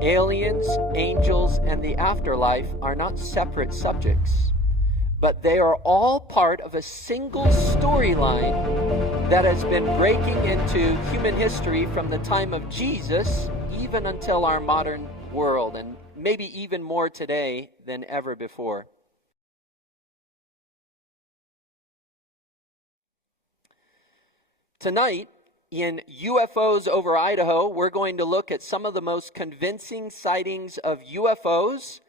Aliens, angels, and the afterlife are not separate subjects, but they are all part of a single storyline that has been breaking into human history from the time of Jesus even until our modern world, and maybe even more today than ever before. Tonight, in UFOs over Idaho, we're going to look at some of the most convincing sightings of UFOs,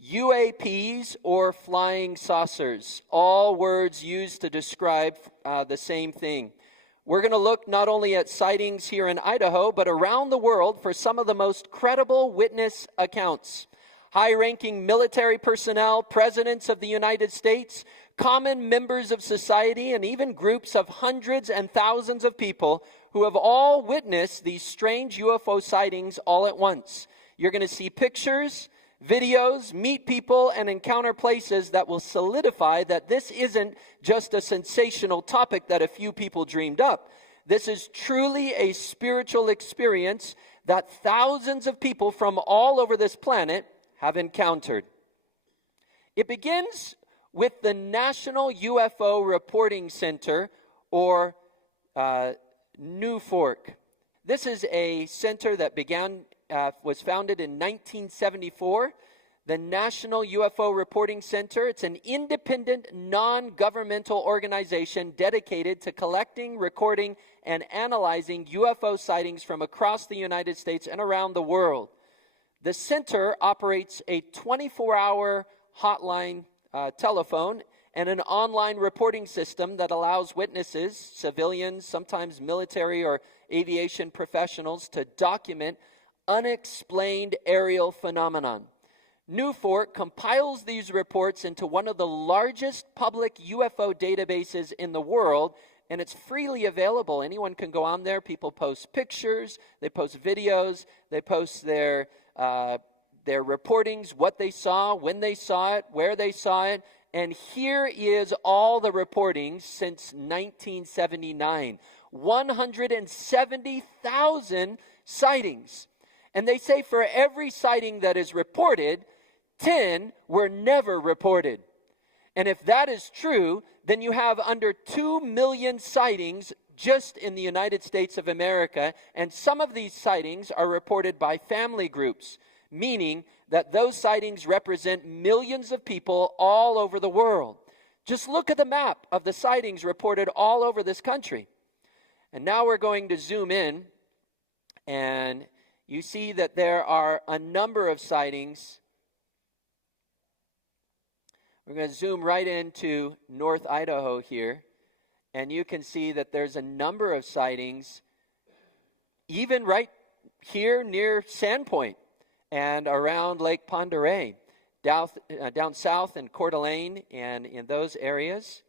UAPs, or flying saucers, all words used to describe the same thing. We're going to look not only at sightings here in Idaho, but around the world for some of the most credible witness accounts. High-ranking military personnel, presidents of the United States, common members of society, and even groups of hundreds and thousands of people who have all witnessed these strange UFO sightings all at once. You're going to see pictures, videos, meet people, and encounter places that will solidify that this isn't just a sensational topic that a few people dreamed up. This is truly a spiritual experience that thousands of people from all over this planet have encountered. It begins with the National UFO Reporting Center, or NUFORC. This is a center that was founded in 1974. The National UFO Reporting Center. It's an independent, non-governmental organization dedicated to collecting, recording, and analyzing UFO sightings from across the United States and around the world. The center operates a 24-hour hotline telephone and an online reporting system that allows witnesses, civilians, sometimes military or aviation professionals, to document unexplained aerial phenomenon. NUFORC compiles these reports into one of the largest public UFO databases in the world, and it's freely available. Anyone can go on there. People post pictures, they post videos, they post their reportings, what they saw, when they saw it, where they saw it. And here is all the reportings since 1979. 170,000 sightings. And they say for every sighting that is reported, 10 were never reported. And if that is true, then you have under 2 million sightings just in the United States of America. And some of these sightings are reported by family groups, meaning that those sightings represent millions of people all over the world. Just look at the map of the sightings reported all over this country. And now we're going to zoom in, and you see that there are a number of sightings. We're going to zoom right into North Idaho here, and you can see that there's a number of sightings, even right here near Sandpoint and around Lake Pend Oreille, down south in Coeur d'Alene and in those areas.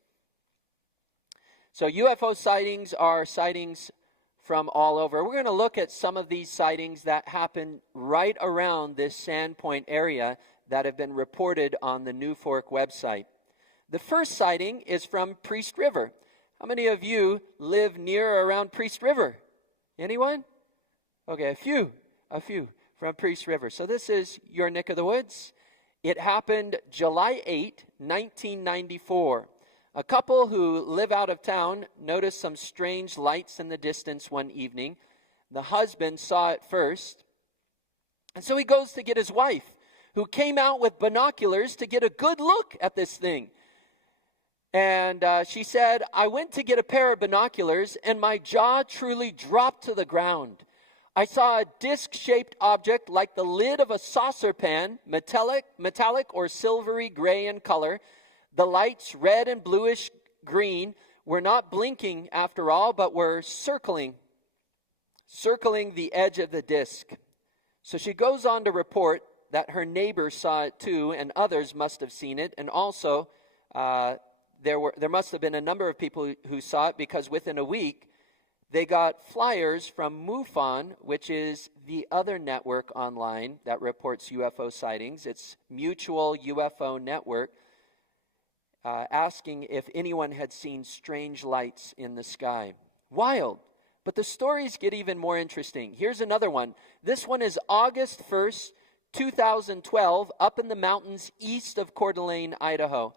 So UFO sightings are sightings from all over. We're going to look at some of these sightings that happen right around this Sandpoint area that have been reported on the NUFORC website. The first sighting is from Priest River. How many of you live near or around Priest River? Anyone? Okay, a few from Priest River. So this is your neck of the woods. It happened July 8, 1994. A couple who live out of town noticed some strange lights in the distance one evening. The husband saw it first, and so he goes to get his wife, who came out with binoculars to get a good look at this thing. And she said, "I went to get a pair of binoculars, and my jaw truly dropped to the ground. I saw a disc-shaped object like the lid of a saucepan, metallic or silvery gray in color. The lights, red and bluish green, were not blinking after all, but were circling the edge of the disc." So she goes on to report that her neighbor saw it too, and others must have seen it. And also, there must have been a number of people who saw it, because within a week, they got flyers from MUFON, which is the other network online that reports UFO sightings. It's Mutual UFO Network, asking if anyone had seen strange lights in the sky. Wild. But the stories get even more interesting. Here's another one. This one is August 1st, 2012, up in the mountains east of Coeur d'Alene, Idaho.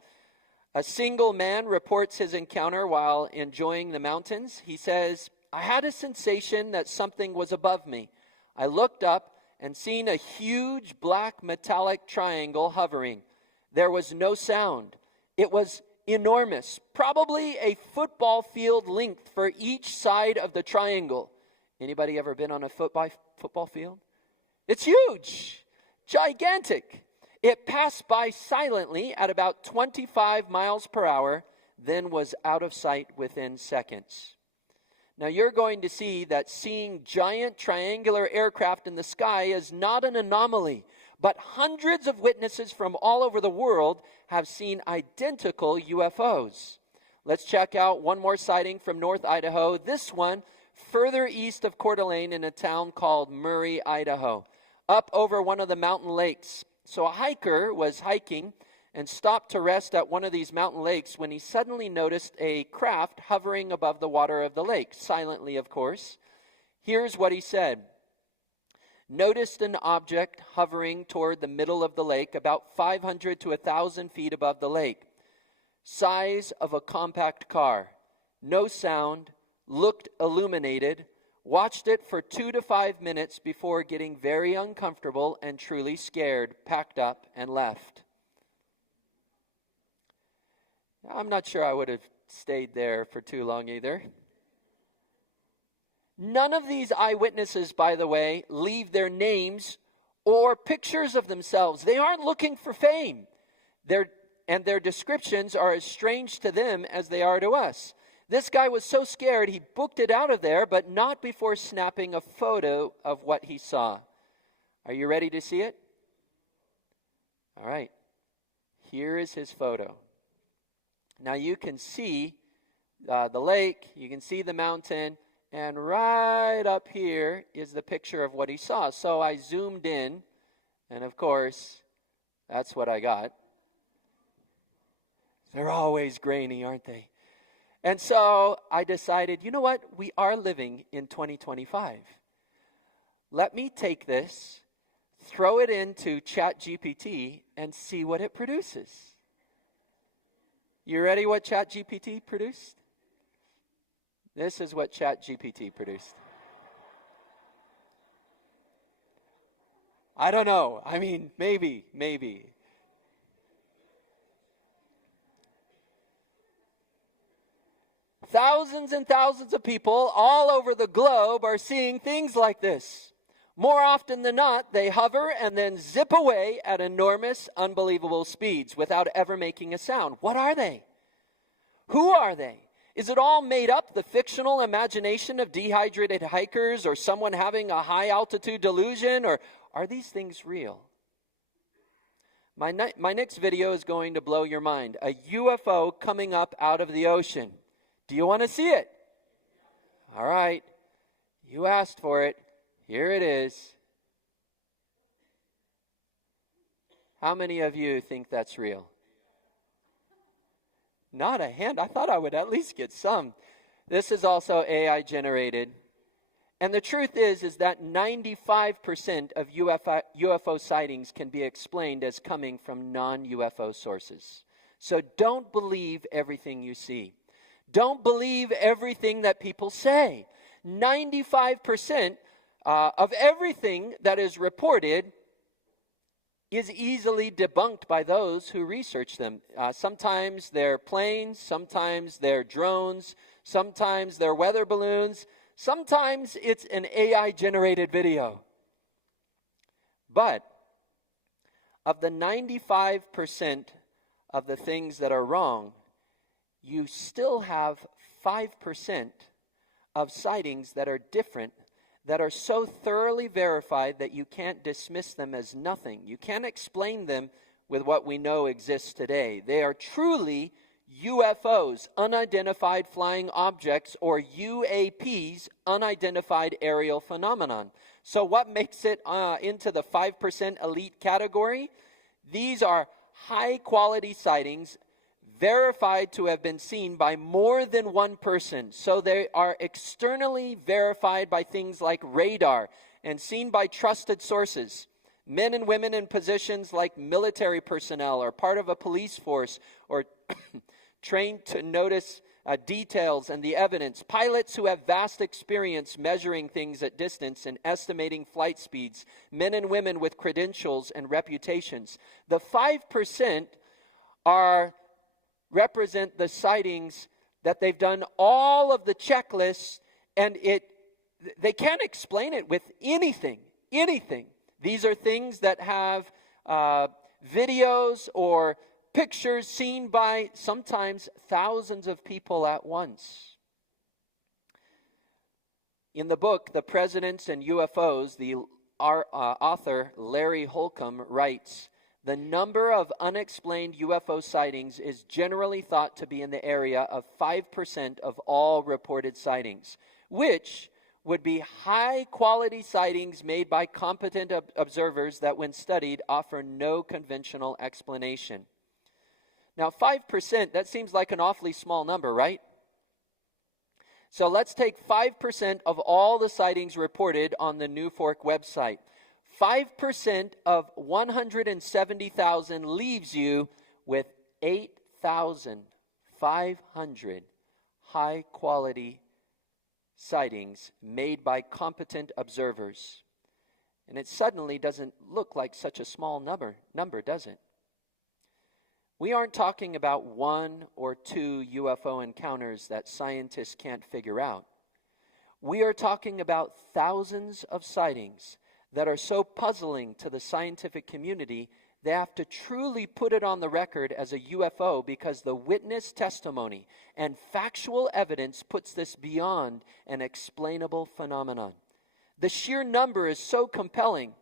A single man reports his encounter while enjoying the mountains. He says, "I had a sensation that something was above me. I looked up and seen a huge black metallic triangle hovering. There was no sound. It was enormous, probably a football field length for each side of the triangle." Anybody ever been on a football field? It's huge, gigantic. It passed by silently at about 25 miles per hour, then was out of sight within seconds. Now you're going to see that seeing giant triangular aircraft in the sky is not an anomaly, but hundreds of witnesses from all over the world have seen identical UFOs. Let's check out one more sighting from North Idaho. This one further east of Coeur d'Alene in a town called Murray, Idaho, up over one of the mountain lakes. So a hiker was hiking and stopped to rest at one of these mountain lakes when he suddenly noticed a craft hovering above the water of the lake, silently, of course. Here's what he said. "Noticed an object hovering toward the middle of the lake, about 500 to 1,000 feet above the lake. Size of a compact car. No sound. Looked illuminated. Watched it for 2 to 5 minutes before getting very uncomfortable and truly scared, packed up, and left." I'm not sure I would have stayed there for too long either. None of these eyewitnesses, by the way, leave their names or pictures of themselves. They aren't looking for fame. Their descriptions are as strange to them as they are to us. This guy was so scared he booked it out of there, but not before snapping a photo of what he saw. Are you ready to see it? All right. Here is his photo. Now you can see the lake, you can see the mountain, and right up here is the picture of what he saw. So I zoomed in, and of course, that's what I got. They're always grainy, aren't they? And so I decided, you know what? We are living in 2025. Let me take this, throw it into ChatGPT, and see what it produces. You ready what ChatGPT produced? This is what ChatGPT produced. I don't know. I mean, maybe. Thousands and thousands of people all over the globe are seeing things like this. More often than not, they hover and then zip away at enormous, unbelievable speeds without ever making a sound. What are they? Who are they? Is it all made up, the fictional imagination of dehydrated hikers or someone having a high-altitude delusion, or are these things real? My next video is going to blow your mind. A UFO coming up out of the ocean. Do you want to see it? All right. You asked for it. Here it is. How many of you think that's real? Not a hand. I thought I would at least get some. This is also AI generated. And the truth is that 95% of UFO sightings can be explained as coming from non-UFO sources. So don't believe everything you see. Don't believe everything that people say. 95% of everything that is reported is easily debunked by those who research them. Sometimes they're planes, sometimes they're drones, sometimes they're weather balloons, sometimes it's an AI-generated video. But of the 95% of the things that are wrong, you still have 5% of sightings that are different, that are so thoroughly verified that you can't dismiss them as nothing. You can't explain them with what we know exists today. They are truly UFOs, unidentified flying objects, or UAPs, unidentified aerial phenomenon. So what makes it into the 5% elite category? These are high-quality sightings, verified to have been seen by more than one person. So they are externally verified by things like radar and seen by trusted sources. Men and women in positions like military personnel or part of a police force or trained to notice details and the evidence. Pilots who have vast experience measuring things at distance and estimating flight speeds. Men and women with credentials and reputations. The 5% represent the sightings that they've done all of the checklists, and they can't explain it with anything. These are things that have videos or pictures seen by sometimes thousands of people at once. In the book, The Presidents and UFOs, our author Larry Holcomb writes, the number of unexplained UFO sightings is generally thought to be in the area of 5% of all reported sightings, which would be high-quality sightings made by competent observers that, when studied, offer no conventional explanation. Now, 5%, that seems like an awfully small number, right? So let's take 5% of all the sightings reported on the New Fork website. 5% of 170,000 leaves you with 8,500 high-quality sightings made by competent observers. And it suddenly doesn't look like such a small number, does it? We aren't talking about 1 or 2 UFO encounters that scientists can't figure out. We are talking about thousands of sightings that are so puzzling to the scientific community, they have to truly put it on the record as a UFO because the witness testimony and factual evidence puts this beyond an explainable phenomenon. The sheer number is so compelling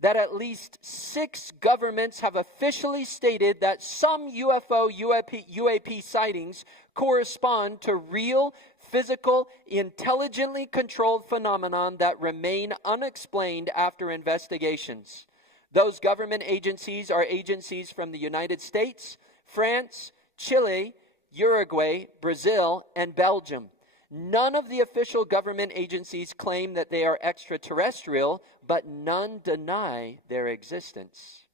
that at least 6 governments have officially stated that some UAP sightings correspond to real, physical, intelligently controlled phenomenon that remain unexplained after investigations. Those government agencies are agencies from the United States, France, Chile, Uruguay, Brazil, and Belgium. None of the official government agencies claim that they are extraterrestrial, but none deny their existence.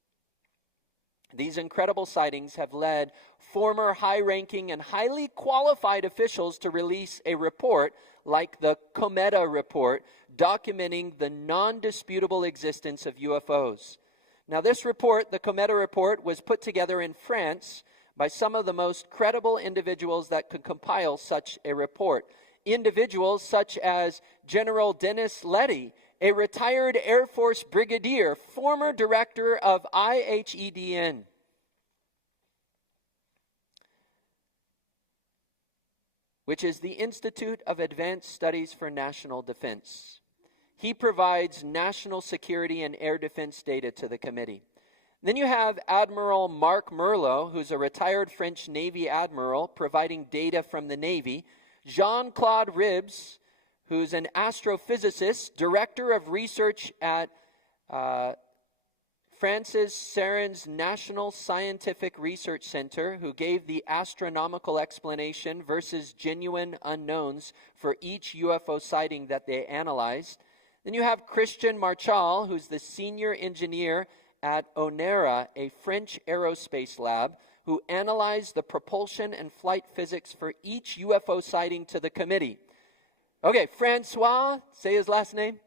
These incredible sightings have led former high-ranking and highly qualified officials to release a report like the Cometa Report, documenting the non-disputable existence of UFOs. Now, this report, the Cometa Report, was put together in France by some of the most credible individuals that could compile such a report. Individuals such as General Dennis Letty, a retired Air Force brigadier, former director of IHEDN. Which is the Institute of Advanced Studies for National Defense. He provides national security and air defense data to the committee. Then you have Admiral Marc Merlot, who's a retired French Navy admiral, providing data from the Navy. Jean-Claude Ribes, who's an astrophysicist, director of research at Francis Saren's National Scientific Research Center, who gave the astronomical explanation versus genuine unknowns for each UFO sighting that they analyzed. Then you have Christian Marchal, who's the senior engineer at ONERA, a French aerospace lab, who analyzed the propulsion and flight physics for each UFO sighting to the committee. Okay, Francois, say his last name,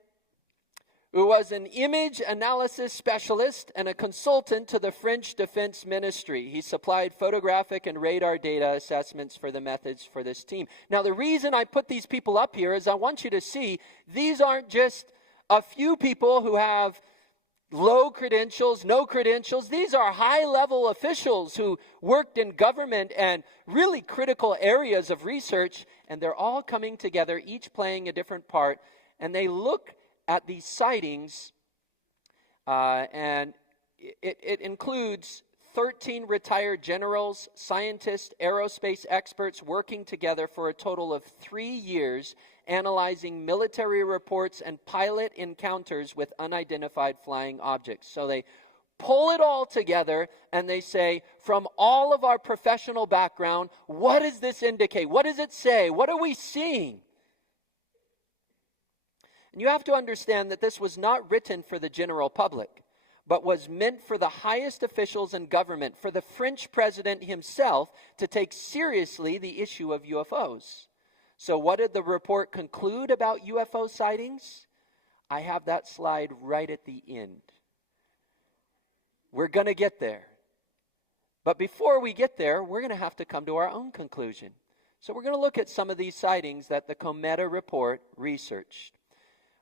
who was an image analysis specialist and a consultant to the French Defense Ministry. He supplied photographic and radar data assessments for the methods for this team. Now, the reason I put these people up here is I want you to see these aren't just a few people who have low credentials, no credentials. These are high-level officials who worked in government and really critical areas of research, and they're all coming together, each playing a different part, and they look at these sightings, and it includes 13 retired generals, scientists, aerospace experts working together for a total of 3 years, analyzing military reports and pilot encounters with unidentified flying objects. So they pull it all together, and they say, from all of our professional background, what does this indicate? What does it say? What are we seeing? And you have to understand that this was not written for the general public, but was meant for the highest officials in government, for the French president himself to take seriously the issue of UFOs. So what did the report conclude about UFO sightings? I have that slide right at the end. We're going to get there. But before we get there, we're going to have to come to our own conclusion. So we're going to look at some of these sightings that the Cometa report researched.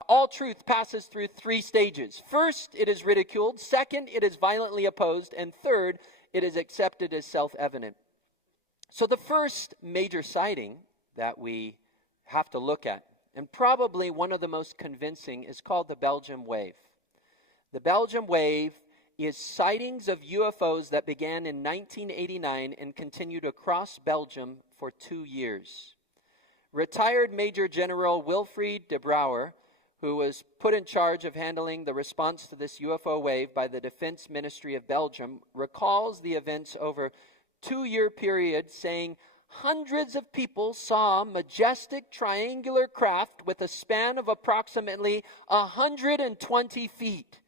All truth passes through three stages. First, it is ridiculed. Second, it is violently opposed. And third, it is accepted as self-evident. So the first major sighting that we have to look at, and probably one of the most convincing, is called the Belgium wave. The Belgium wave is sightings of UFOs that began in 1989 and continued across Belgium for 2 years. Retired Major General Wilfried de Brouwer, who was put in charge of handling the response to this UFO wave by the Defense Ministry of Belgium, recalls the events over a 2-year period, saying hundreds of people saw majestic triangular craft with a span of approximately 120 feet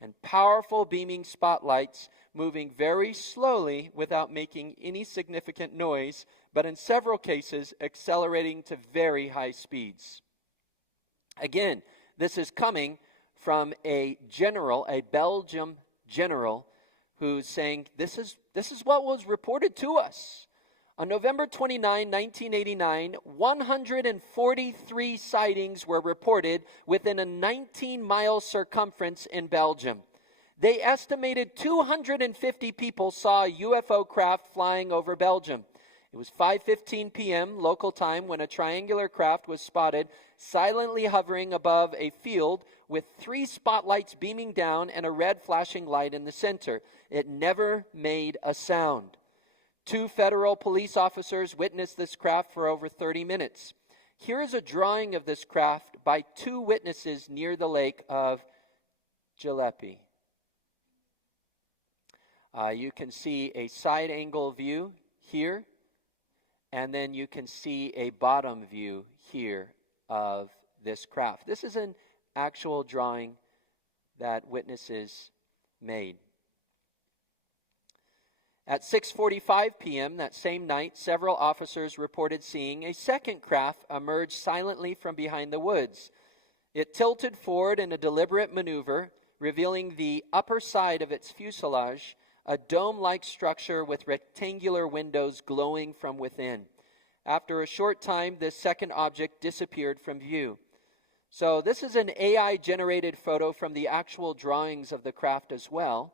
and powerful beaming spotlights moving very slowly without making any significant noise, but in several cases accelerating to very high speeds. Again, this is coming from a general, a Belgium general, who's saying, this is what was reported to us. On November 29, 1989, 143 sightings were reported within a 19-mile circumference in Belgium. They estimated 250 people saw a UFO craft flying over Belgium. It was 5:15 p.m. local time when a triangular craft was spotted silently hovering above a field with 3 spotlights beaming down and a red flashing light in the center. It never made a sound. 2 federal police officers witnessed this craft for over 30 minutes. Here is a drawing of this craft by 2 witnesses near the lake of Jalapa. You can see a side angle view here, and then you can see a bottom view here of this craft. This is an actual drawing that witnesses made. At 6:45 p.m. that same night, several officers reported seeing a second craft emerge silently from behind the woods. It tilted forward in a deliberate maneuver, revealing the upper side of its fuselage, a dome-like structure with rectangular windows glowing from within. After a short time, this second object disappeared from view. So this is an AI-generated photo from the actual drawings of the craft as well.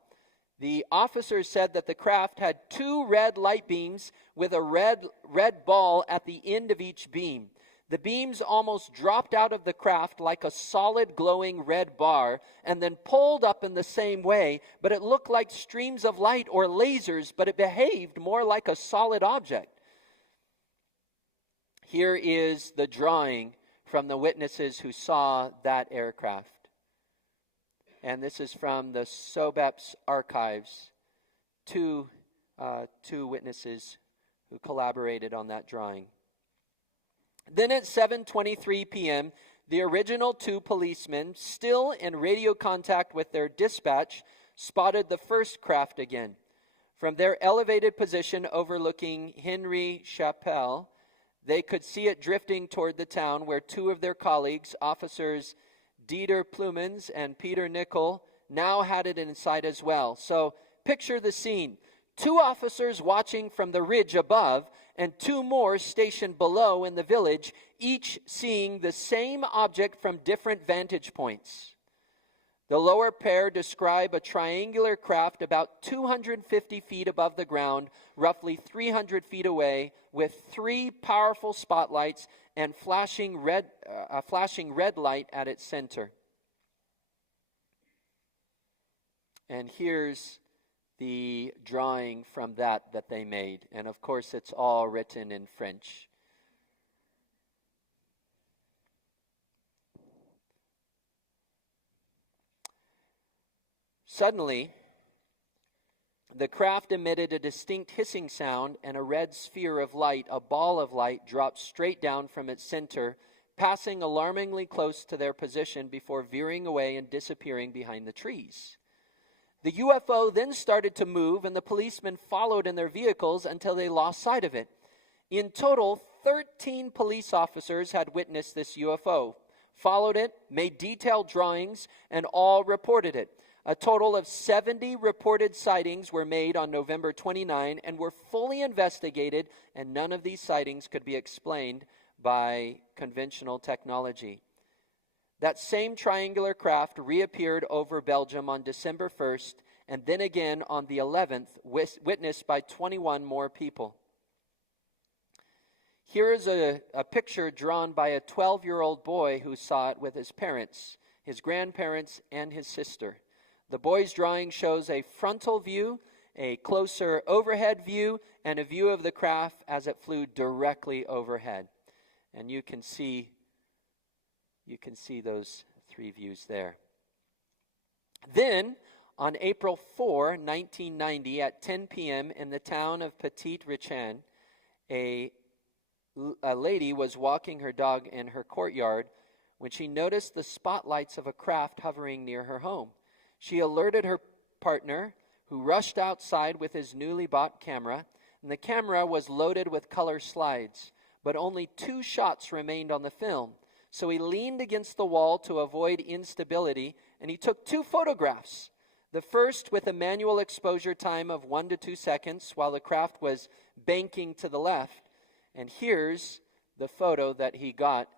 The officers said that the craft had 2 red light beams with a red ball at the end of each beam. The beams almost dropped out of the craft like a solid glowing red bar and then pulled up in the same way, but it looked like streams of light or lasers, but it behaved more like a solid object. Here is the drawing from the witnesses who saw that aircraft. And this is from the SOBEP's archives. 2 witnesses who collaborated on that drawing. Then at 7:23 p.m., the original 2 policemen, still in radio contact with their dispatch, spotted the first craft again. From their elevated position overlooking Henry Chapelle, they could see it drifting toward the town where 2 of their colleagues, officers Dieter Plumens and Peter Nickel, now had it in sight as well. So picture the scene. 2 officers watching from the ridge above and 2 more stationed below in the village, each seeing the same object from different vantage points. The lower pair describe a triangular craft about 250 feet above the ground, roughly 300 feet away, with 3 powerful spotlights and flashing red light at its center. And here's the drawing from that they made. And of course, it's all written in French. Suddenly, The craft emitted a distinct hissing sound, and a red sphere of light, a ball of light, dropped straight down from its center, passing alarmingly close to their position before veering away and disappearing behind the trees. The UFO then started to move, and the policemen followed in their vehicles until they lost sight of it. In total, 13 police officers had witnessed this UFO, followed it, made detailed drawings, and all reported it. A total of 70 reported sightings were made on November 29 and were fully investigated, and none of these sightings could be explained by conventional technology. That same triangular craft reappeared over Belgium on December 1st, and then again on the 11th, witnessed by 21 more people. Here is a picture drawn by a 12-year-old boy who saw it with his parents, his grandparents, and his sister. The boy's drawing shows a frontal view, a closer overhead view, and a view of the craft as it flew directly overhead. And you can see those three views there. Then, on April 4, 1990, at 10 p.m. in the town of Petit Richan, a lady was walking her dog in her courtyard when she noticed the spotlights of a craft hovering near her home. She alerted her partner, who rushed outside with his newly bought camera, and the camera was loaded with color slides, but only 2 shots remained on the film. So he leaned against the wall to avoid instability, and he took 2 photographs. The first with a manual exposure time of 1 to 2 seconds while the craft was banking to the left. And here's the photo that he got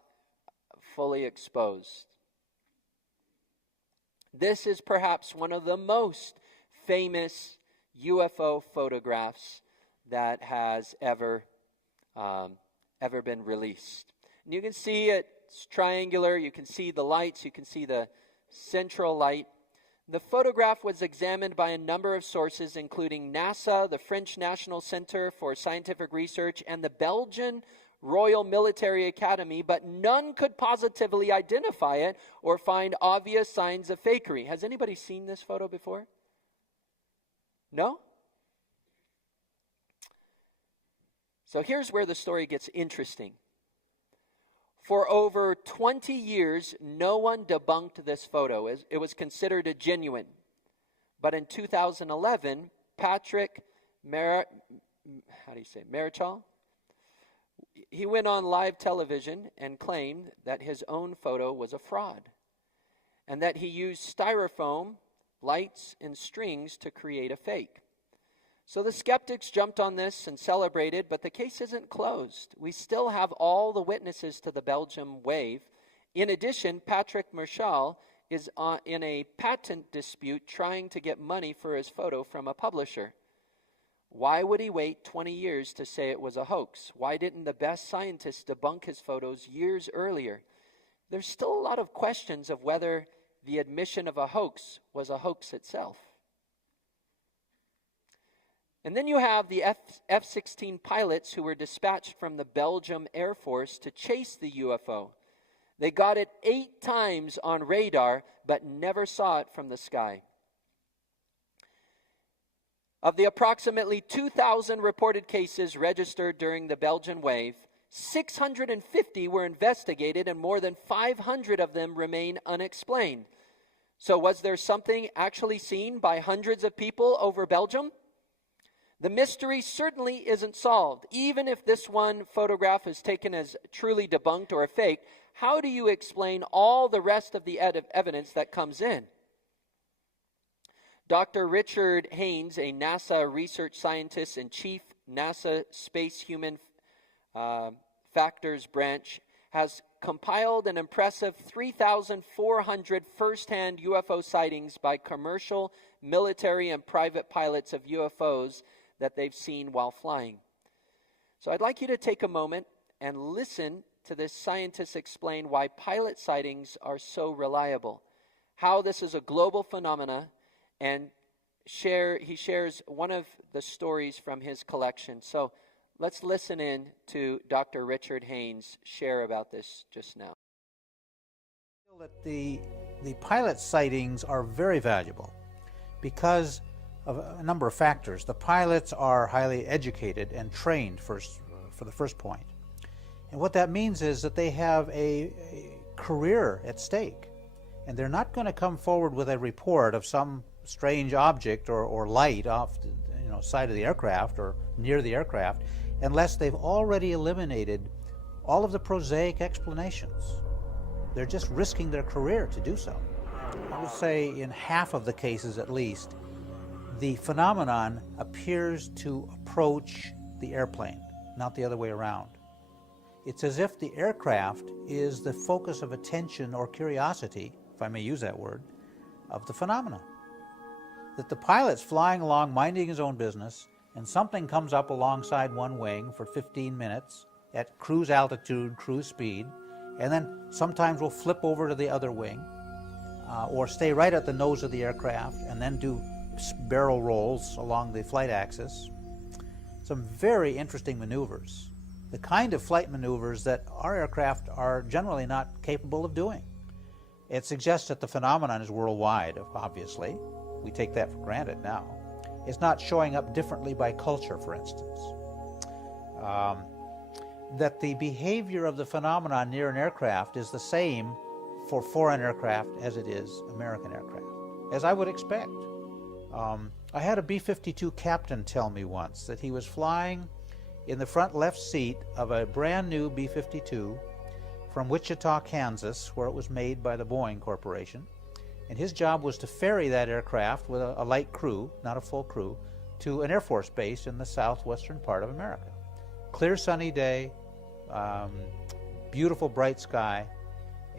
fully exposed. This is perhaps one of the most famous UFO photographs that has ever been released. And you can see it's triangular, you can see the lights, you can see the central light. The photograph was examined by a number of sources, including NASA, the French National Center for Scientific Research, and the Belgian Royal Military Academy, but none could positively identify it or find obvious signs of fakery. Has anybody seen this photo before? No? So here's where the story gets interesting. For over 20 years, no one debunked this photo. It was considered a genuine. But in 2011, Patrick Marichal, he went on live television and claimed that his own photo was a fraud and that he used styrofoam, lights, and strings to create a fake. So the skeptics jumped on this and celebrated, but the case isn't closed. We still have all the witnesses to the Belgium wave. In addition, Patrick Marshall is in a patent dispute trying to get money for his photo from a publisher. Why would he wait 20 years to say it was a hoax? Why didn't the best scientists debunk his photos years earlier? There's still a lot of questions of whether the admission of a hoax was a hoax itself. And then you have the F-16 pilots who were dispatched from the Belgium Air Force to chase the UFO. They got it 8 times on radar, but never saw it from the sky. Of the approximately 2,000 reported cases registered during the Belgian wave, 650 were investigated and more than 500 of them remain unexplained. So was there something actually seen by hundreds of people over Belgium? The mystery certainly isn't solved. Even if this one photograph is taken as truly debunked or a fake, how do you explain all the rest of the evidence that comes in? Dr. Richard Haynes, a NASA research scientist and chief NASA Space Human Factors branch, has compiled an impressive 3,400 first-hand UFO sightings by commercial, military, and private pilots of UFOs that they've seen while flying. So I'd like you to take a moment and listen to this scientist explain why pilot sightings are so reliable, how this is a global phenomena, and he shares one of the stories from his collection. So let's listen in to Dr. Richard Haynes share about this just now. The pilot sightings are very valuable because of a number of factors. The pilots are highly educated and trained for the first point. And what that means is that they have a career at stake. And they're not going to come forward with a report of some strange object or light off the side of the aircraft or near the aircraft unless they've already eliminated all of the prosaic explanations. They're just risking their career to do so. I would say in half of the cases at least, the phenomenon appears to approach the airplane, not the other way around. It's as if the aircraft is the focus of attention or curiosity, if I may use that word, of the phenomenon. That the pilot's flying along minding his own business and something comes up alongside one wing for 15 minutes at cruise altitude, cruise speed, and then sometimes we'll flip over to the other wing or stay right at the nose of the aircraft and then do barrel rolls along the flight axis. Some very interesting maneuvers, the kind of flight maneuvers that our aircraft are generally not capable of doing. It suggests that the phenomenon is worldwide, obviously. We take that for granted now. It's not showing up differently by culture, for instance. That the behavior of the phenomenon near an aircraft is the same for foreign aircraft as it is American aircraft, as I would expect. I had a B-52 captain tell me once that he was flying in the front left seat of a brand new B-52 from Wichita, Kansas, where it was made by the Boeing Corporation. And his job was to ferry that aircraft with a light crew, not a full crew, to an Air Force base in the southwestern part of America. Clear sunny day, beautiful bright sky,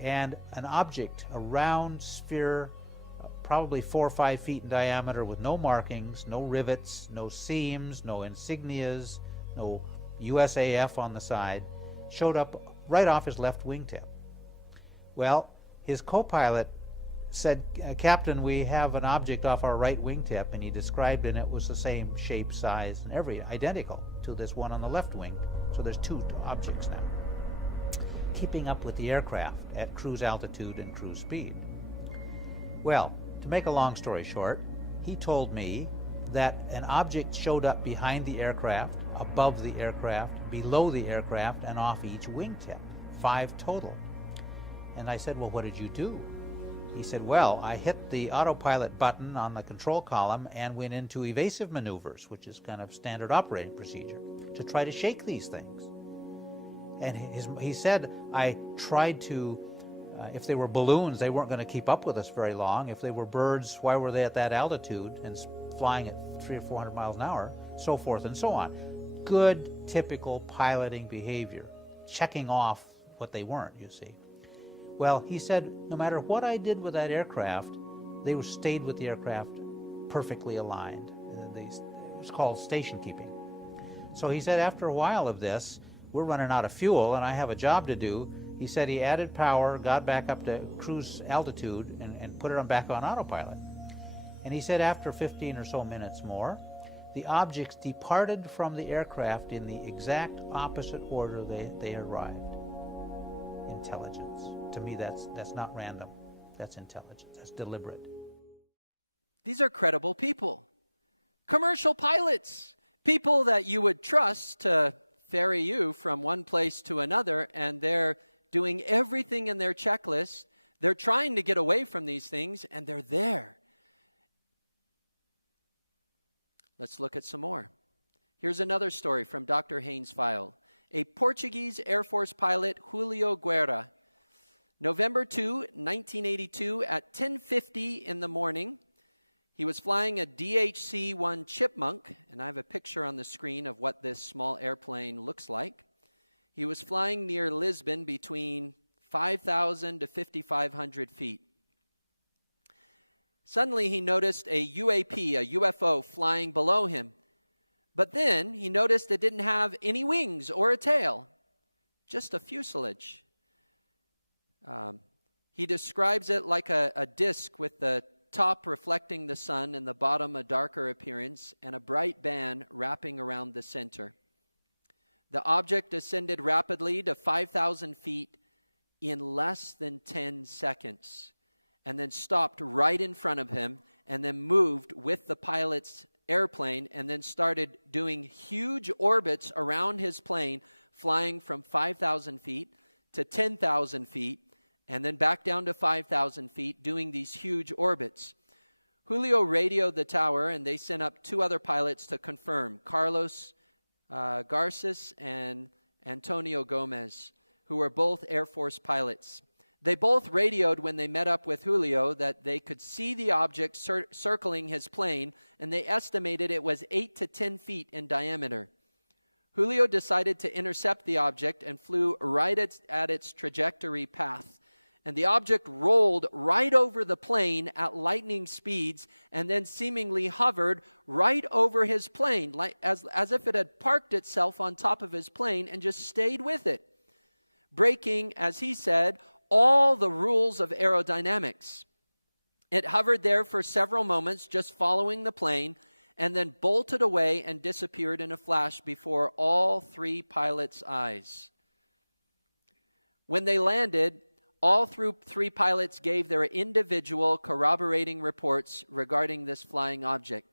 and an object, a round sphere, probably 4 or 5 feet in diameter with no markings, no rivets, no seams, no insignias, no USAF on the side, showed up right off his left wingtip. Well, his co-pilot said, "Captain, we have an object off our right wingtip," and he described it, and it was the same shape, size, and identical to this one on the left wing. So there's 2 objects now, keeping up with the aircraft at cruise altitude and cruise speed. Well, to make a long story short, he told me that an object showed up behind the aircraft, above the aircraft, below the aircraft, and off each wingtip, 5 total. And I said, "Well, what did you do?" He said, "Well, I hit the autopilot button on the control column and went into evasive maneuvers, which is kind of standard operating procedure, to try to shake these things." And he said, "I tried to, if they were balloons, they weren't going to keep up with us very long. If they were birds, why were they at that altitude and flying at 300 or 400 miles an hour, so forth and so on." Good, typical piloting behavior, checking off what they weren't, you see. Well, he said, no matter what I did with that aircraft, they stayed with the aircraft perfectly aligned. It was called station keeping. So he said, after a while of this, we're running out of fuel and I have a job to do. He said he added power, got back up to cruise altitude, and put it back on autopilot. And he said after 15 or so minutes more, the objects departed from the aircraft in the exact opposite order they arrived. Intelligence. To me, that's not random. That's intelligence. That's deliberate. These are credible people. Commercial pilots. People that you would trust to ferry you from one place to another, and they're doing everything in their checklist. They're trying to get away from these things, and they're there. Let's look at some more. Here's another story from Dr. Haynes' file. A Portuguese Air Force pilot, Julio Guerra, November 2, 1982, at 10:50 in the morning, he was flying a DHC-1 Chipmunk, and I have a picture on the screen of what this small airplane looks like. He was flying near Lisbon between 5,000 to 5,500 feet. Suddenly, he noticed a UAP, a UFO, flying below him. But then he noticed it didn't have any wings or a tail, just a fuselage. He describes it like a disc with the top reflecting the sun and the bottom a darker appearance and a bright band wrapping around the center. The object ascended rapidly to 5,000 feet in less than 10 seconds and then stopped right in front of him and then moved with the pilot's airplane and then started doing huge orbits around his plane, flying from 5,000 feet to 10,000 feet, and then back down to 5,000 feet, doing these huge orbits. Julio radioed the tower, and they sent up 2 other pilots to confirm, Carlos Garces and Antonio Gomez, who were both Air Force pilots. They both radioed when they met up with Julio that they could see the object circling his plane, and they estimated it was 8 to 10 feet in diameter. Julio decided to intercept the object and flew right at its trajectory path. And the object rolled right over the plane at lightning speeds and then seemingly hovered right over his plane, as if it had parked itself on top of his plane and just stayed with it, breaking, as he said, all the rules of aerodynamics. It hovered there for several moments, just following the plane, and then bolted away and disappeared in a flash before all 3 pilots' eyes. When they landed, all 3 pilots gave their individual corroborating reports regarding this flying object.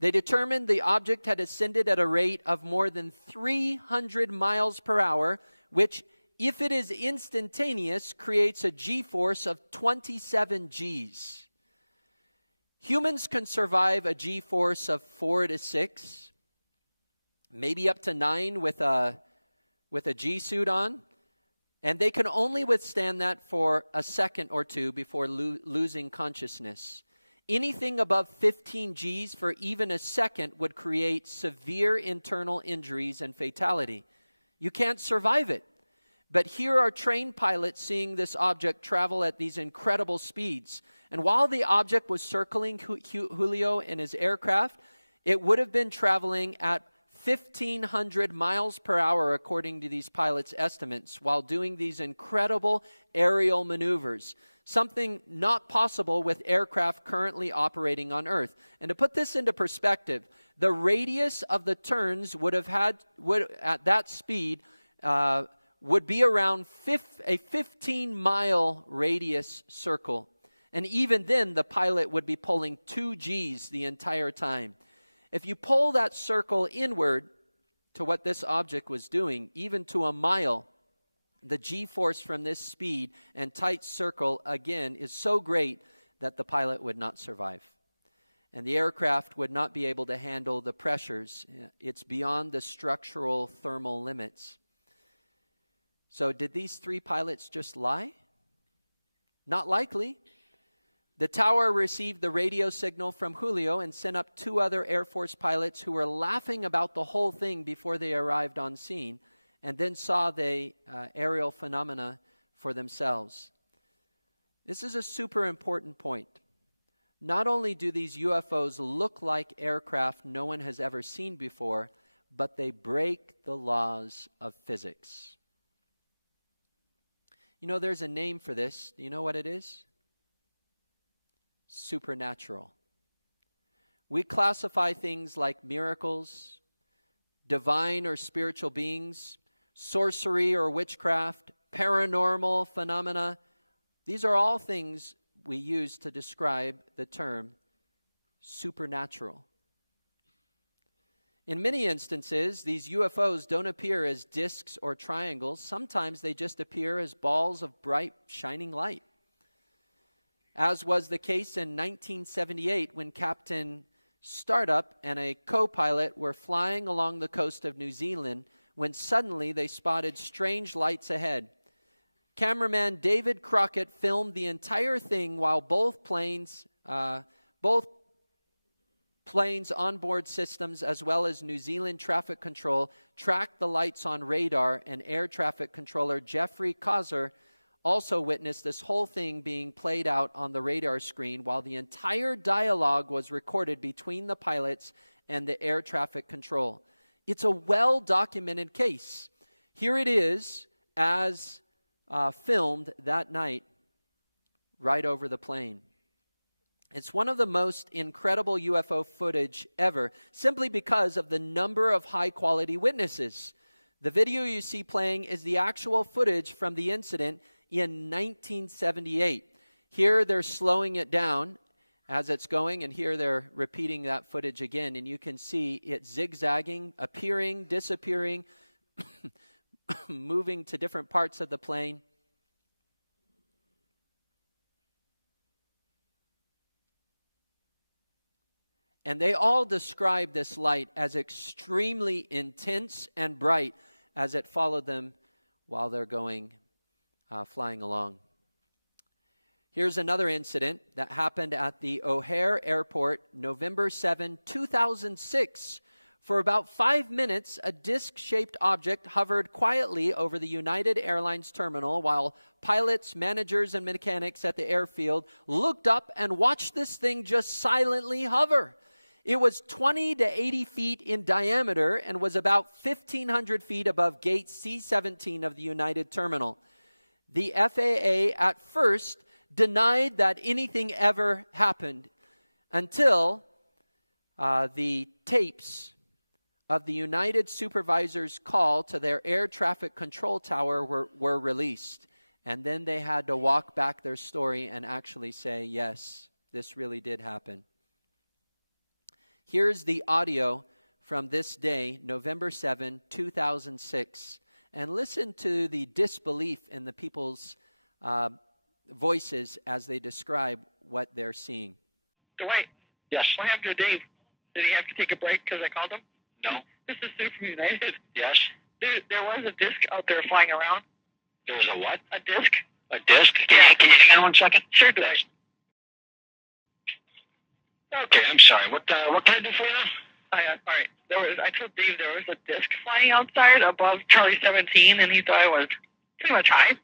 They determined the object had ascended at a rate of more than 300 miles per hour, which, if it is instantaneous, creates a G-force of 27 Gs. Humans can survive a G-force of 4 to 6, maybe up to 9 with a G-suit on. And they can only withstand that for a second or 2 before losing consciousness. Anything above 15 Gs for even a second would create severe internal injuries and fatality. You can't survive it. But here are trained pilots seeing this object travel at these incredible speeds. And while the object was circling Julio in his aircraft, it would have been traveling at 1,500 miles per hour, according to these pilots' estimates, while doing these incredible aerial maneuvers, something not possible with aircraft currently operating on Earth. And to put this into perspective, the radius of the turns at that speed would be around a 15-mile radius circle. And even then, the pilot would be pulling 2 Gs the entire time. If you pull that circle inward to what this object was doing, even to a mile, the G-force from this speed and tight circle, again, is so great that the pilot would not survive. And the aircraft would not be able to handle the pressures. It's beyond the structural thermal limits. So did these 3 pilots just lie? Not likely. The tower received the radio signal from Julio and sent up 2 other Air Force pilots who were laughing about the whole thing before they arrived on scene, and then saw the aerial phenomena for themselves. This is a super important point. Not only do these UFOs look like aircraft no one has ever seen before, but they break the laws of physics. You know, there's a name for this. Do you know what it is? Supernatural. We classify things like miracles, divine or spiritual beings, sorcery or witchcraft, paranormal phenomena. These are all things we use to describe the term supernatural. In many instances, these UFOs don't appear as discs or triangles. Sometimes they just appear as balls of bright, shining light. As was the case in 1978 when Captain Startup and a co-pilot were flying along the coast of New Zealand when suddenly they spotted strange lights ahead. Cameraman David Crockett filmed the entire thing while both planes' onboard systems as well as New Zealand traffic control tracked the lights on radar, and air traffic controller Jeffrey Causer also witnessed this whole thing being played out on the radar screen while the entire dialogue was recorded between the pilots and the air traffic control. It's a well-documented case. Here it is as filmed that night right over the plane. It's one of the most incredible UFO footage ever, simply because of the number of high-quality witnesses. The video you see playing is the actual footage from the incident in 1978. Here they're slowing it down as it's going, and here they're repeating that footage again, and you can see it zigzagging, appearing, disappearing, moving to different parts of the plane. And they all describe this light as extremely intense and bright as it followed them while they're flying along. Here's another incident that happened at the O'Hare Airport, November 7, 2006. For about 5 minutes, a disc-shaped object hovered quietly over the United Airlines terminal while pilots, managers, and mechanics at the airfield looked up and watched this thing just silently hover. It was 20 to 80 feet in diameter and was about 1,500 feet above gate C-17 of the United Terminal. The FAA at first denied that anything ever happened until the tapes of the United supervisor's call to their air traffic control tower were released. And then they had to walk back their story and actually say, yes, this really did happen. Here's the audio from this day, November 7, 2006. And listen to the disbelief in the people's voices as they describe what they're seeing. Dwight. Yes. What happened to Dave? Did he have to take a break because I called him? No. This is Sue from United. Yes. There was a disc out there flying around. There was a what? A disc. A disc? Can you hang on 1 second? Sure, Dwight. Okay, I'm sorry. What can I do for you now? All right. I told Dave there was a disc flying outside above Charlie 17, and he thought I was pretty much high.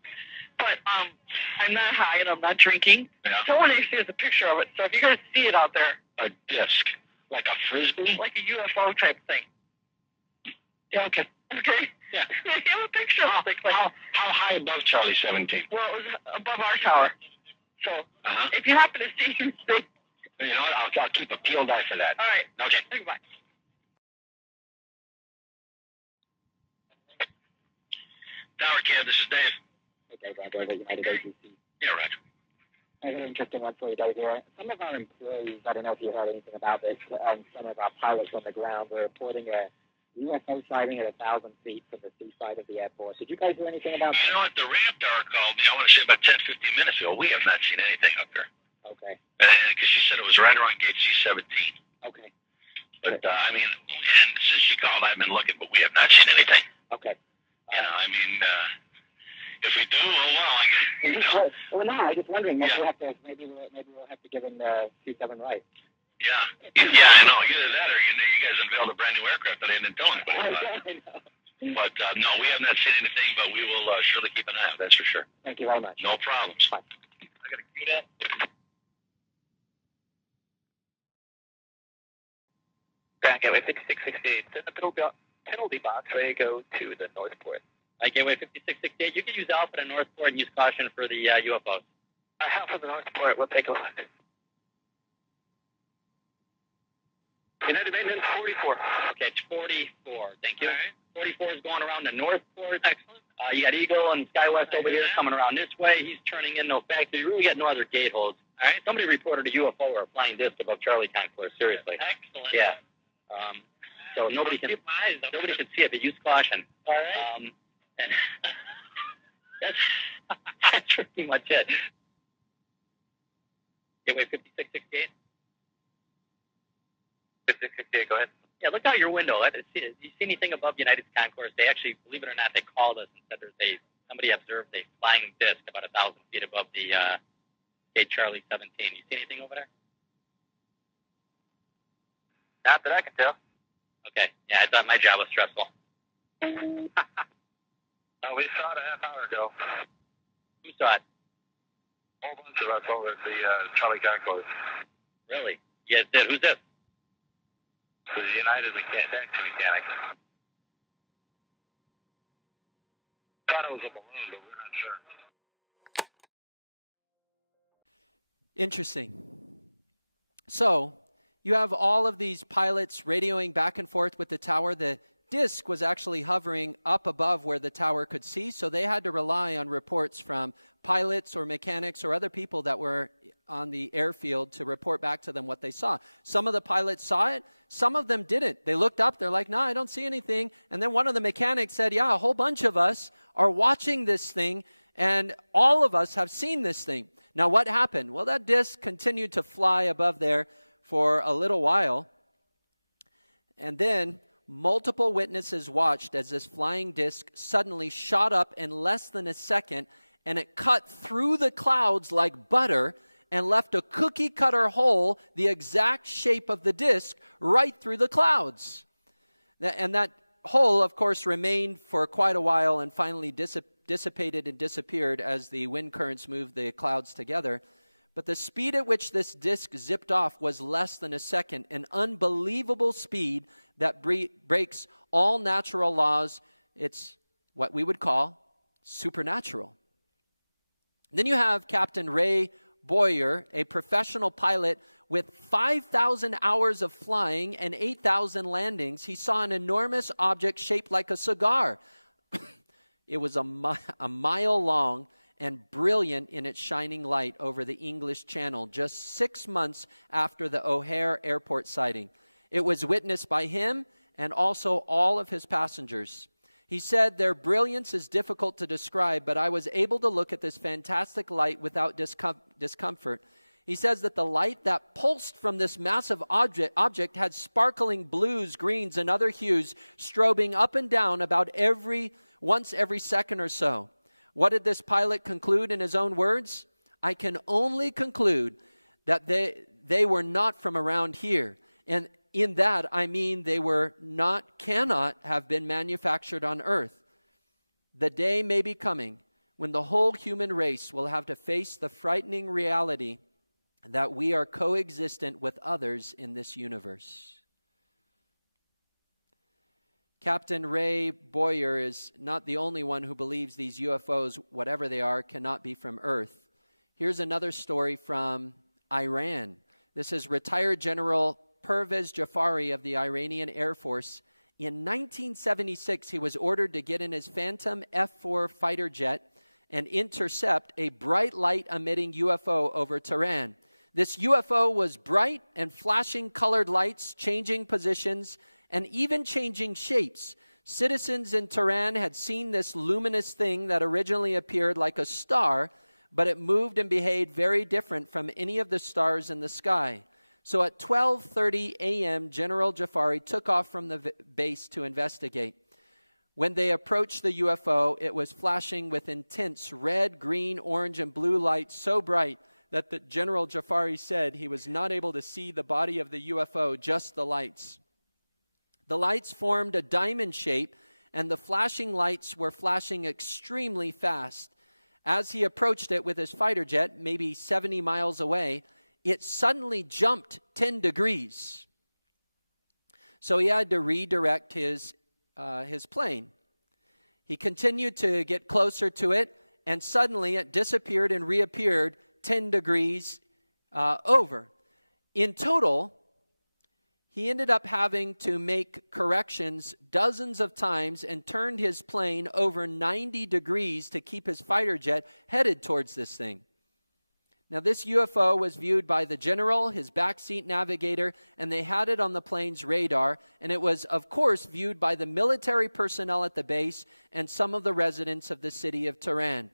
But I'm not high, and I'm not drinking. Yeah. Someone actually has a picture of it, so if you guys see it out there. A disc? Like a frisbee? Like a UFO type thing. Yeah, okay. Okay? Yeah. You have a picture of it. How high above Charlie 17? Well, it was above our tower. So, if you happen to see him, say, you know what? I'll keep a peeled eye for that. all right. Okay. Goodbye. Tower Cab, this is Dave. Okay, Roger, over at United Agency. Yeah, Roger. I have an interesting one for you, Dave, here. Some of our employees, I don't know if you heard anything about this, some of our pilots on the ground were reporting a UFO sighting at 1,000 feet from the seaside of the airport. Did you guys do anything about that? You know what? The ramp tower called me, I want to say about 10, 15 minutes ago. We have not seen anything up there. Okay. Because she said it was right around gate C-17. Okay. But, and since she called, I've been looking, but we have not seen anything. Okay. If we do, oh well. Well, no, I was just wondering. Maybe Yeah. we'll have to give him C7 right. Yeah, I know. Either that, or you guys unveiled a brand new aircraft that I didn't tell anybody about. I know. But no, we have not seen anything. But we will surely keep an eye out. That's for sure. Thank you very much. No problems. Bye. I gotta do that. Back Gateway 5668. In the penalty box, ready to go to the Northport. Gateway 5668. You can use Alpha to Northport and use caution for the UFOs. Alpha to Northport. We'll take a look. United Maintenance 44. Okay, it's 44. Thank you. All right. 44 is going around the Northport. Excellent. You got Eagle and SkyWest over here coming around this way. He's turning in no factor. You really got no other gate holds. All right. Somebody reported a UFO or a flying disc above Charlie Concourse. Seriously. Excellent. Yeah. So nobody can see it, but use caution. All right. And that's pretty much it. Gateway 5668. 5668, go ahead. Yeah, look out your window. Do you see anything above United's Concourse? They actually, believe it or not, they called us and said somebody observed a flying disc about 1,000 feet above the gate Charlie 17. You see anything over there? Not that I can tell. Okay. Yeah, I thought my job was stressful. We saw it a half hour ago. Who saw it? A whole bunch of us over at the Charlie Concourse. Really? Yes, did. Who's this? The United taxi mechanic. Thought it was a balloon, but we're not sure. Interesting. So, you have all of these pilots radioing back and forth with the tower. The disc was actually hovering up above where the tower could see, so they had to rely on reports from pilots or mechanics or other people that were on the airfield to report back to them what they saw. Some of the pilots saw it, some of them didn't. They looked up, they're like, no, I don't see anything. And then one of the mechanics said, yeah, a whole bunch of us are watching this thing, and all of us have seen this thing. Now, what happened? Well, that disc continued to fly above there for a little while, and then multiple witnesses watched as this flying disc suddenly shot up in less than a second, and it cut through the clouds like butter and left a cookie cutter hole the exact shape of the disc right through the clouds. And that hole, of course, remained for quite a while and finally dissipated and disappeared as the wind currents moved the clouds together. But the speed at which this disc zipped off was less than a second, an unbelievable speed that breaks all natural laws. It's what we would call supernatural. Then you have Captain Ray Boyer, a professional pilot with 5,000 hours of flying and 8,000 landings. He saw an enormous object shaped like a cigar. It was a mile long and brilliant in its shining light over the English Channel just 6 months after the O'Hare Airport sighting. It was witnessed by him and also all of his passengers. He said, their brilliance is difficult to describe, but I was able to look at this fantastic light without discomfort. He says that the light that pulsed from this massive object had sparkling blues, greens, and other hues strobing up and down about once every second or so. What did this pilot conclude in his own words? I can only conclude that they were not from around here. And in that, I mean they cannot have been manufactured on earth. The day may be coming when the whole human race will have to face the frightening reality that we are coexistent with others in this universe. Captain Ray Boyer is not the only one who believes these UFOs, whatever they are, cannot be from Earth. Here's another story from Iran. This is retired General Pervez Jafari of the Iranian Air Force. In 1976, he was ordered to get in his Phantom F-4 fighter jet and intercept a bright light-emitting UFO over Tehran. This UFO was bright and flashing colored lights, changing positions, and even changing shapes. Citizens in Tehran had seen this luminous thing that originally appeared like a star, but it moved and behaved very different from any of the stars in the sky. So at 12:30 a.m., General Jafari took off from the base to investigate. When they approached the UFO, it was flashing with intense red, green, orange, and blue lights so bright that the General Jafari said he was not able to see the body of the UFO, just the lights. The lights formed a diamond shape, and the flashing lights were flashing extremely fast. As he approached it with his fighter jet, maybe 70 miles away, it suddenly jumped 10 degrees. So he had to redirect his plane. He continued to get closer to it, and suddenly it disappeared and reappeared 10 degrees over. In total, he ended up having to make corrections dozens of times and turned his plane over 90 degrees to keep his fighter jet headed towards this thing. Now, this UFO was viewed by the general, his backseat navigator, and they had it on the plane's radar, and it was, of course, viewed by the military personnel at the base and some of the residents of the city of Tehran.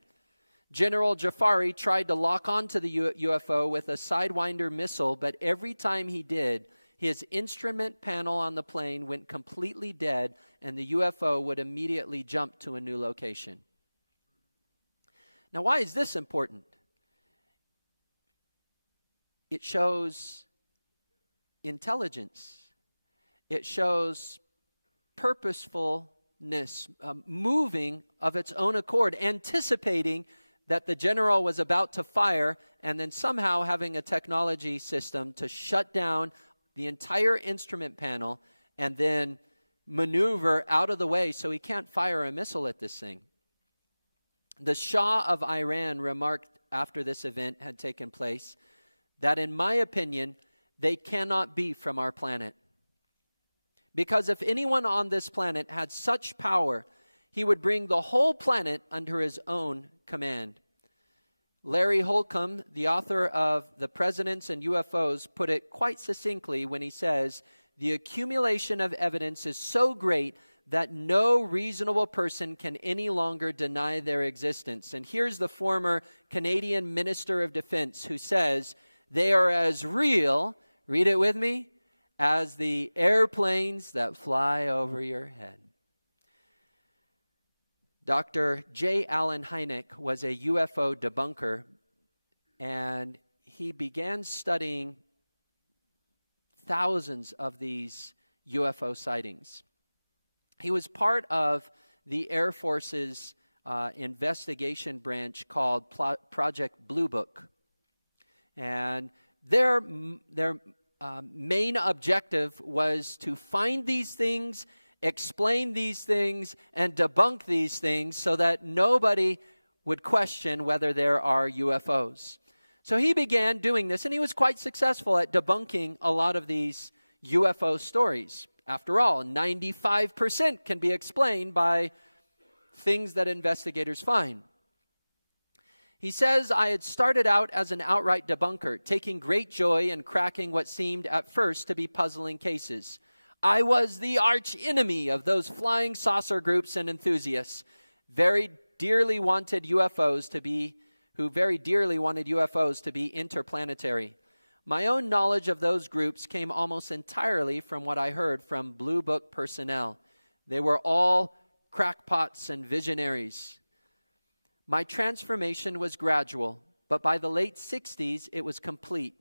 General Jafari tried to lock onto the UFO with a Sidewinder missile, but every time he did, his instrument panel on the plane went completely dead, and the UFO would immediately jump to a new location. Now, why is this important? It shows intelligence. It shows purposefulness, moving of its own accord, anticipating that the general was about to fire, and then somehow having a technology system to shut down the entire instrument panel and then maneuver out of the way so he can't fire a missile at this thing. The Shah of Iran remarked after this event had taken place that, in my opinion, they cannot be from our planet. Because if anyone on this planet had such power, he would bring the whole planet under his own command. Larry Holcomb, the author of The Presidents and UFOs, put it quite succinctly when he says, "The accumulation of evidence is so great that no reasonable person can any longer deny their existence." And here's the former Canadian Minister of Defense who says, "They are as real," read it with me, "as the airplanes that fly over your head." Dr. J. Allen Hynek was a UFO debunker, and he began studying thousands of these UFO sightings. He was part of the Air Force's investigation branch called Project Blue Book. And their main objective was to find these things, explain these things, and debunk these things so that nobody would question whether there are UFOs. So he began doing this, and he was quite successful at debunking a lot of these UFO stories. After all, 95% can be explained by things that investigators find. He says, "I had started out as an outright debunker, taking great joy in cracking what seemed at first to be puzzling cases. I was the arch enemy of those flying saucer groups and enthusiasts, who very dearly wanted UFOs to be interplanetary. My own knowledge of those groups came almost entirely from what I heard from Blue Book personnel. They were all crackpots and visionaries. My transformation was gradual, but by the late 60s, it was complete.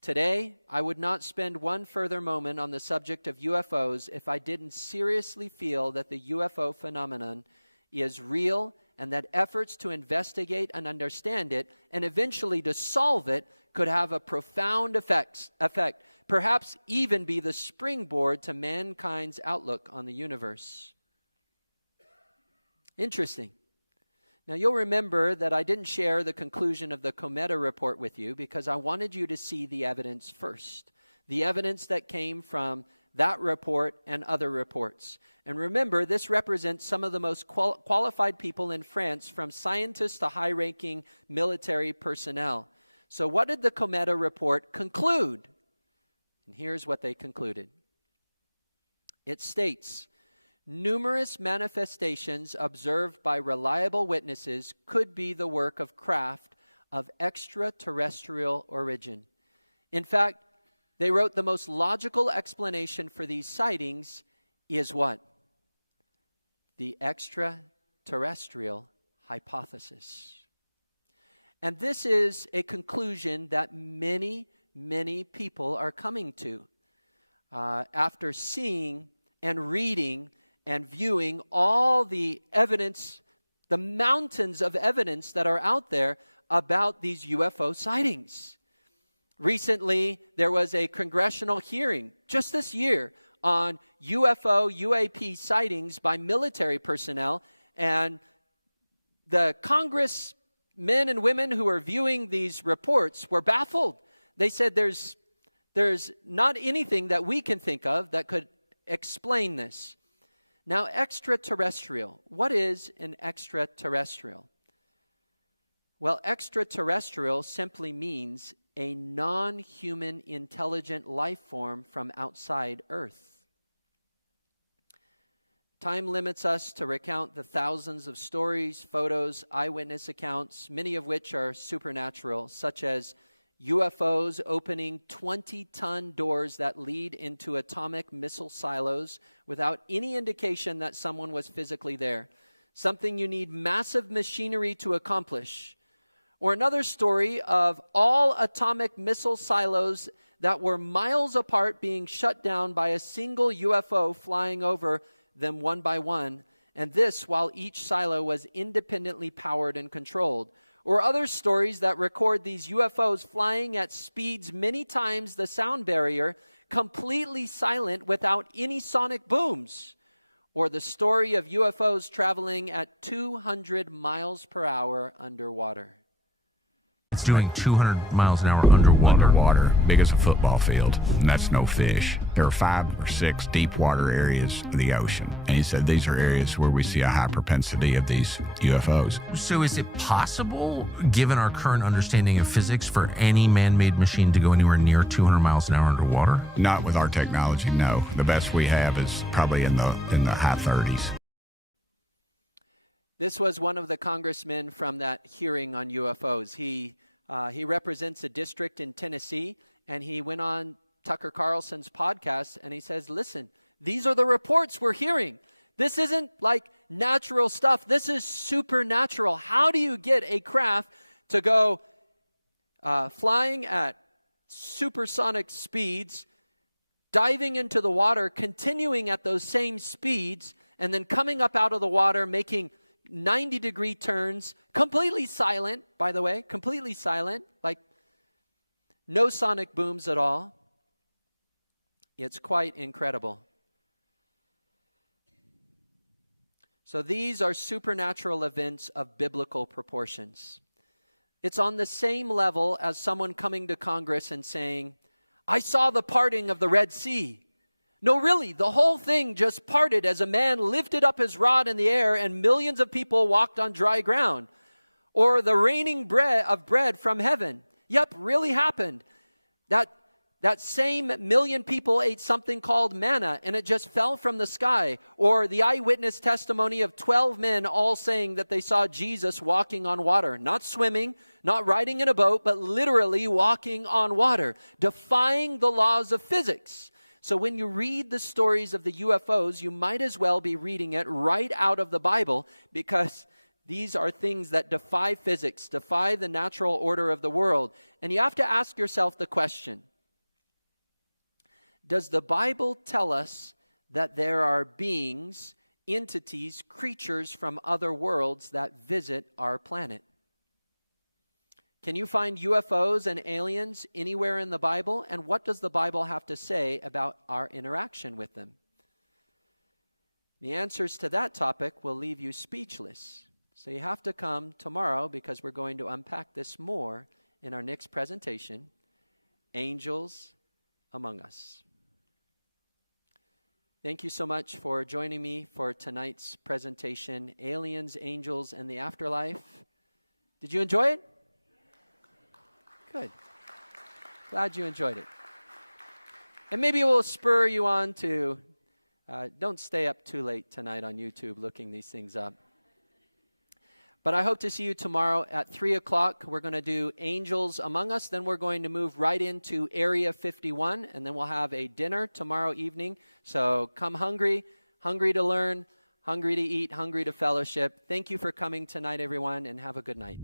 Today, I would not spend one further moment on the subject of UFOs if I didn't seriously feel that the UFO phenomenon is real and that efforts to investigate and understand it and eventually to solve it could have a profound effect, perhaps even be the springboard to mankind's outlook on the universe." Interesting. Now, you'll remember that I didn't share the conclusion of the Cometa report with you because I wanted you to see the evidence first. The evidence that came from that report and other reports. And remember, this represents some of the most qualified people in France, from scientists to high-ranking military personnel. So what did the Cometa report conclude? And here's what they concluded. It states, "Numerous manifestations observed by reliable witnesses could be the work of craft of extraterrestrial origin. In fact," they wrote, "the most logical explanation for these sightings is what? The extraterrestrial hypothesis." And this is a conclusion that many, many people are coming to after seeing and reading and viewing all the evidence, the mountains of evidence that are out there about these UFO sightings. Recently, there was a congressional hearing just this year on UFO, UAP sightings by military personnel, and the congressmen and women who were viewing these reports were baffled. They said there's not anything that we can think of that could explain this. Now, extraterrestrial. What is an extraterrestrial? Well, extraterrestrial simply means a non-human intelligent life form from outside Earth. Time limits us to recount the thousands of stories, photos, eyewitness accounts, many of which are supernatural, such as UFOs opening 20-ton doors that lead into atomic missile silos without any indication that someone was physically there, something you need massive machinery to accomplish. Or another story of all atomic missile silos that were miles apart being shut down by a single UFO flying over them one by one, and this while each silo was independently powered and controlled. Or other stories that record these UFOs flying at speeds many times the sound barrier, completely silent without any sonic booms. Or the story of UFOs traveling at 200 miles per hour underwater. It's doing 200 miles an hour underwater. Underwater, big as a football field, and that's no fish. There are 5 or 6 deep water areas of the ocean, and he said these are areas where we see a high propensity of these UFOs. So is it possible, given our current understanding of physics, for any man-made machine to go anywhere near 200 miles an hour underwater? Not with our technology, no. The best we have is probably in the high 30s. This was one of the congressmen from that hearing on UFOs. He represents a district in Tennessee, and he went on Tucker Carlson's podcast, and he says, listen, these are the reports we're hearing. This isn't like natural stuff. This is supernatural. How do you get a craft to go flying at supersonic speeds, diving into the water, continuing at those same speeds, and then coming up out of the water, making 90-degree turns, completely silent, by the way, completely silent, like no sonic booms at all. It's quite incredible. So these are supernatural events of biblical proportions. It's on the same level as someone coming to Congress and saying, I saw the parting of the Red Sea. No, really, the whole thing just parted as a man lifted up his rod in the air and millions of people walked on dry ground. Or the raining bread from heaven. Yep, really happened. That same million people ate something called manna and it just fell from the sky. Or the eyewitness testimony of 12 men all saying that they saw Jesus walking on water. Not swimming, not riding in a boat, but literally walking on water. Defying the laws of physics. So when you read the stories of the UFOs, you might as well be reading it right out of the Bible, because these are things that defy physics, defy the natural order of the world. And you have to ask yourself the question, does the Bible tell us that there are beings, entities, creatures from other worlds that visit our planet? Can you find UFOs and aliens anywhere in the Bible? And what does the Bible have to say about our interaction with them? The answers to that topic will leave you speechless. So you have to come tomorrow, because we're going to unpack this more in our next presentation, Angels Among Us. Thank you so much for joining me for tonight's presentation, Aliens, Angels, and the Afterlife. Did you enjoy it? Good. Glad you enjoyed it. And maybe it will spur you on to, don't stay up too late tonight on YouTube looking these things up. But I hope to see you tomorrow at 3 o'clock. We're going to do Angels Among Us. Then we're going to move right into Area 51. And then we'll have a dinner tomorrow evening. So come hungry to learn, hungry to eat, hungry to fellowship. Thank you for coming tonight, everyone, and have a good night.